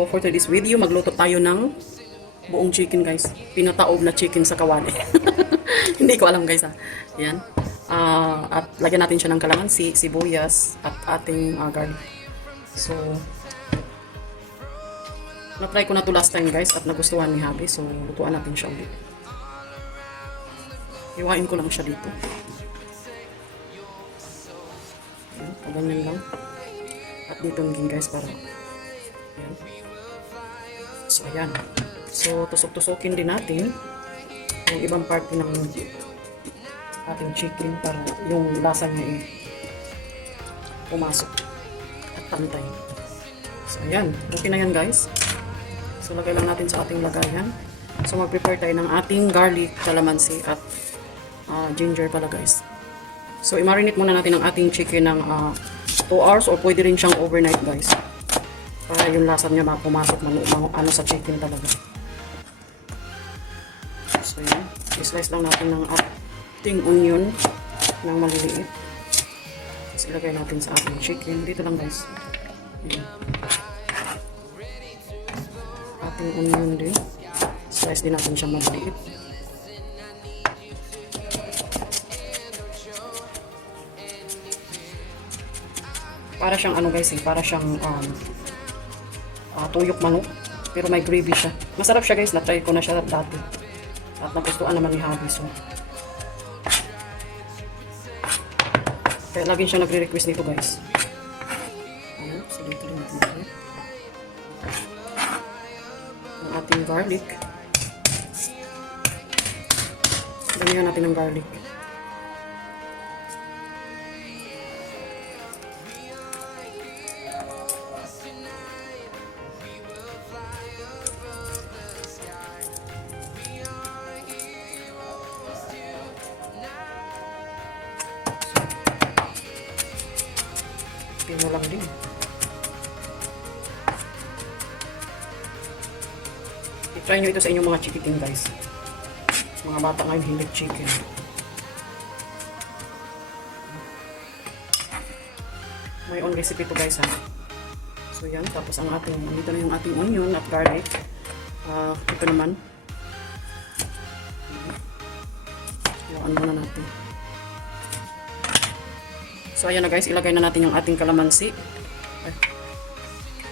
So, for today's video, magluto tayo ng buong chicken, guys. Pinataob na chicken sa kawali. Hindi ko alam, guys, ha. Yan. At lagyan natin siya ng kalamansi, sibuyas, at ating garlic. So, na-try ko na to last time, guys, at nagustuhan ni Habi. So, lutuan natin siya ulit. Iwain ko lang siya dito. Yan, ganyan lang. At dito ngin, guys, para yan. So, ayan. So, tusok-tusokin din natin yung ibang part ng ating chicken para yung lasa niya pumasok at pantay. So, ayan. Okay na yan, guys. So, lagay lang natin sa ating lagayan. So, mag-prepare tayo ng ating garlic, calamansi, at ginger pala, guys. So, i-marinate muna natin ang ating chicken ng 2 hours or pwede rin siyang overnight, guys. Para yung lasa niya pumasok ano sa chicken talaga. So, yan. I-slice lang natin ng ating onion ng maliliit. Tapos ilagay natin sa ating chicken. Dito lang, guys. Yan. Ating onion din. Slice din natin siya maliliit. Para siyang ano, guys, para siyang tuyok manok, pero may gravy siya. Masarap siya, guys. Na-try ko na siya dati. At nagustuhan naman ni Habi. So, kaya lagi siya nagre-request nito, guys. Ayan. So, dito rin natin. Ang ating garlic. Damihan natin ng garlic. Mo lang din. I-try nyo ito sa inyong mga chicken, guys. Mga bata ngayon hilig chicken. May own recipe to, guys, ha. So yan, tapos ang ating, dito na yung ating onion at garlic. Ito naman. Iwan muna natin. So, ayan na, guys. Ilagay na natin yung ating kalamansi.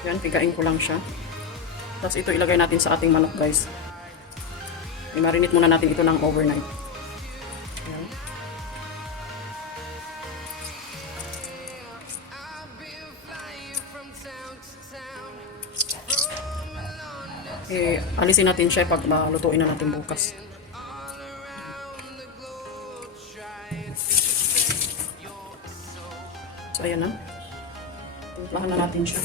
Yan, pigain ko lang siya. Tapos ito ilagay natin sa ating manok, guys. I-marinate muna natin ito ng overnight. Ayan. Alisin natin siya pag lutuin na natin bukas. So, ayan na. Timplahan na natin siya.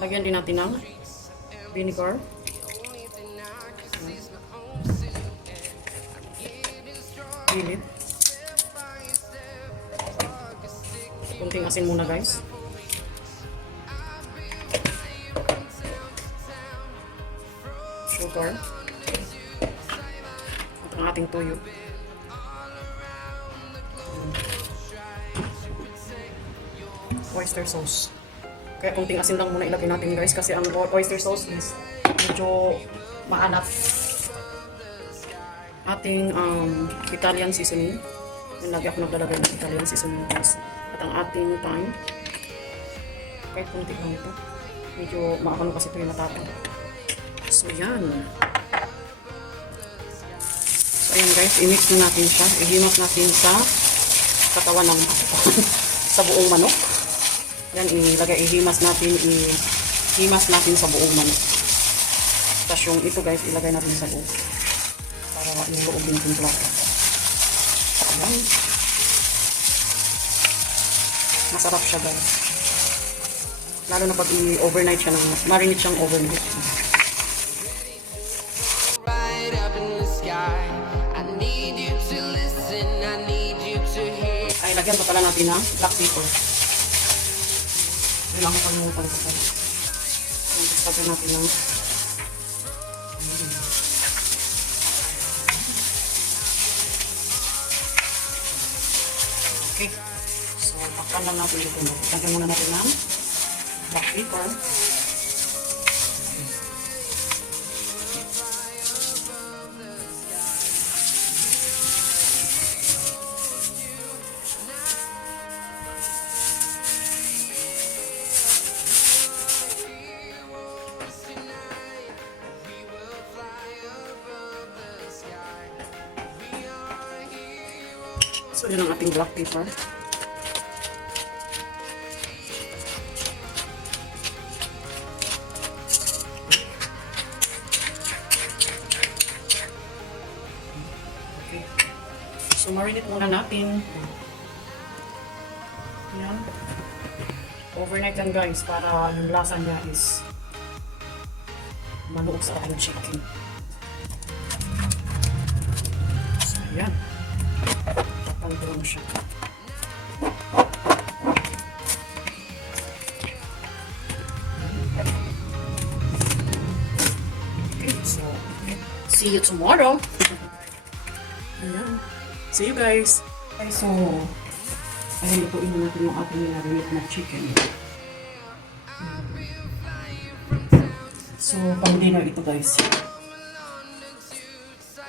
Lagyan din natin ng vinegar. Gilid. Kunting asin muna, guys. Sugar. Ang ating tuyo. Oyster sauce. Kaya kunting asin lang muna ilagay natin, guys, kasi ang oyster sauce is medyo maanap. Ating Italian seasoning. Lagi ako naglalagay ng Italian seasoning, guys. At ang ating thyme. Kahit kunti lang ito. Medyo maakano kasi ito yung matapang. So, yan. So, ayan, guys, i-mix na natin siya. I-himas natin sa katawan ng sa buong manok. Yan, i-himas natin sa buong manok. Tapos yung ito, guys, ilagay natin sa buong. Para yung loob yung timpla. Ayan. Masarap siya, guys. Lalo na pag i-overnight siya, marinate siyang overnight. Ay, lagyan pa pala natin ng black pepper. Hindi lang ako palimutan ko pala. Lagyan natin ng okay. So, Takpan lang natin ito. Lagyan muna natin ng black pepper. So, yun ang ating black pepper. Okay. So, marinate muna natin. Yan. Overnight yan guys, para yung lasa niya is maluog sa ating chicken. So, yan. Pagpapalong siya. Okay, so, see you tomorrow. Ayan. See you guys. Okay, so, ayun, lutuin na natin yung ating narinig na chicken. So, pang dinner ito guys.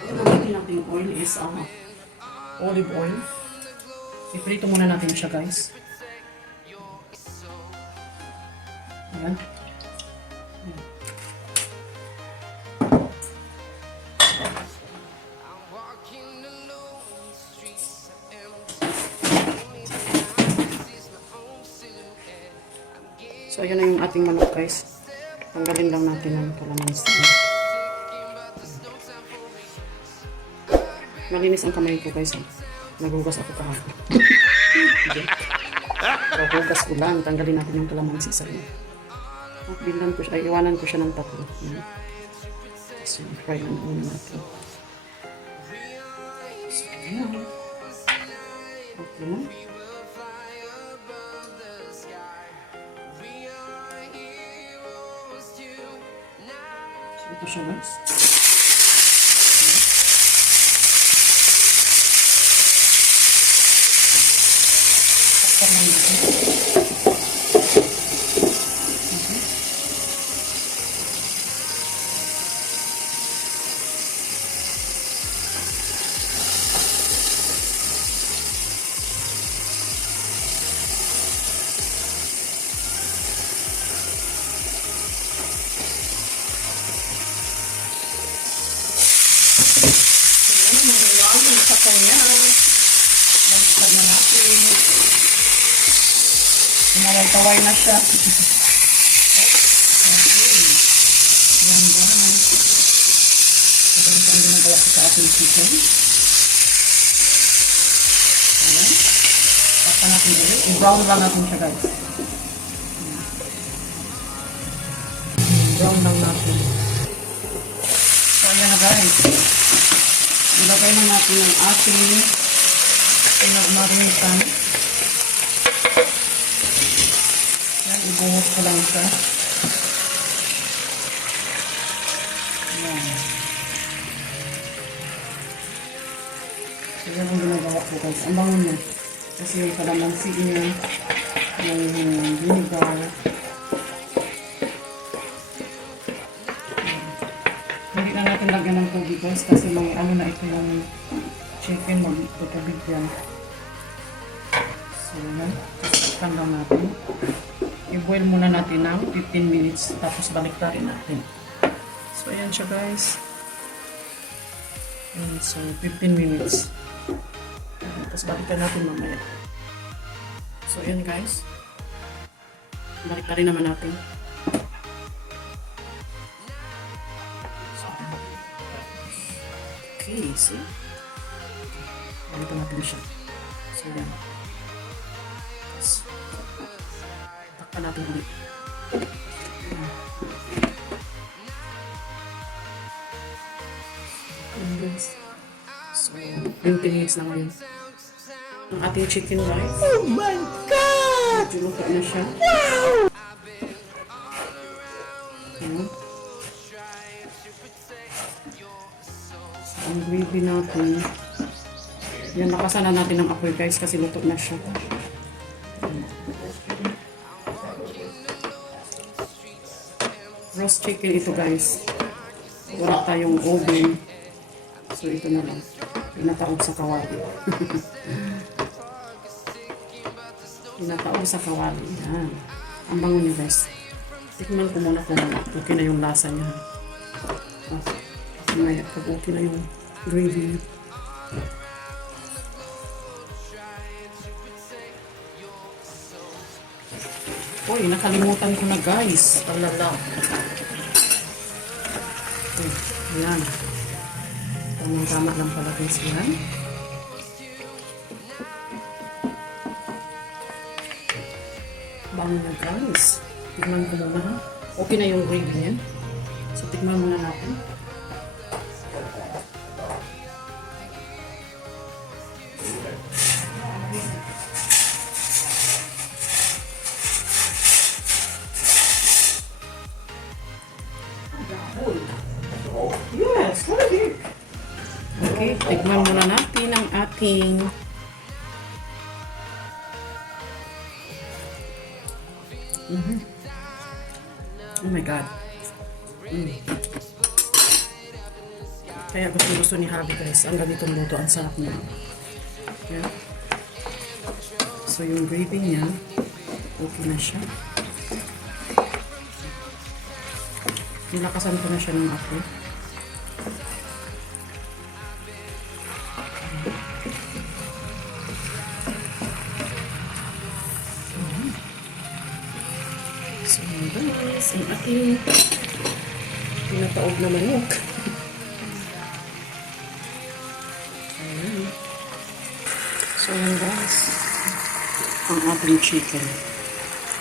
Ayun, natin natin yung oil is olive oil. Iprito muna natin siya guys. Ayan. So, ayun na yung ating manok guys. Tanggalin lang natin ang kalamansi. Malinis ang kamay ko guys. Naghugas ako kahapon. So, hugas ko lang. Tanggalin natin yung kalamansi sa inyo. Bilan ko siya. Ay, iwanan ko siya ng tatlo. So, fry na muna natin. So, ayan. Okay na. So, ito siya guys. Sa kanya, baliktad na natin. Tumaway-taway na siya. Okay. Yan ba? Ito ang ginagawa ko sa ating chicken. Ayan. Takpan natin ulit. I-brown lang natin siya guys. Brown lang natin. So ayan na guys. Ilagay na natin yung ating pinagmarinitan. Yan, ibuhos ko lang siya. Yan. So, yan ang ginagawa ko guys. Ang bango niya. Kasi yung kalamansi niya, yung vinegar. Hindi na natin lagyan ng tubig guys kasi may ano na ito yung chicken, magtutubig yan. So yan, kasaktan lang natin. I-boil muna natin ng 15 minutes tapos baliktarin natin. So ayan siya guys. And so 15 minutes. Tapos baliktarin natin mamaya. So ayan guys. Baliktarin naman natin. Okay, see? Ganito natin siya. So, yan. Takpan natin ulit. So, 20 minutes na ngayon. Ang ating chicken guys. Oh my God! Medyo luto na siya. Wow! Ayan. Ang gravy natin. Yan, nakasan na natin ng apoy guys kasi luto na siya. roast chicken ito guys. Wala tayong oven. So ito na lang. Pinataog sa kawali. Pinataog sa kawali. Yan. Ang bango niya guys. Tikman ko muna kung okay na yung lasa niya. Pag okay na yung gravy niya. Uy, nakalimutan ko na guys. Alala. Ayan. Tamang-tama lang pala guys yan. Bango na guys. Tignan ko muna ha. Okay na yung gravy niya. So tignan muna natin. Yes, okay, tignan muna natin ang ating oh my god. Kaya gusto ni Habi guys ang ganitong luto, ang sarap niya. Yeah. So yung gravy niya okay na siya. Nilakasan ko na siya ng ako. So guys, ang ating pinataog na manok. Ayan. So yun guys, ang ating chicken.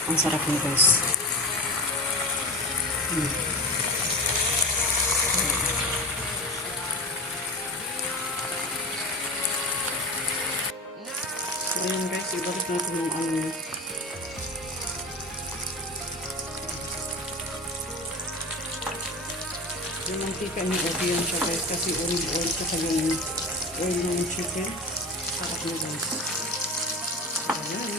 Ang sarap niya guys. So ayan guys, ibalik natin yung ano niya. Yung mantika niya, okay yan siya guys, kasi olive oil kasi yung oil ng chicken. Sarap niya guys. Ayan.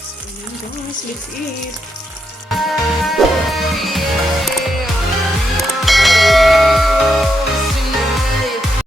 So ayan guys, let's eat.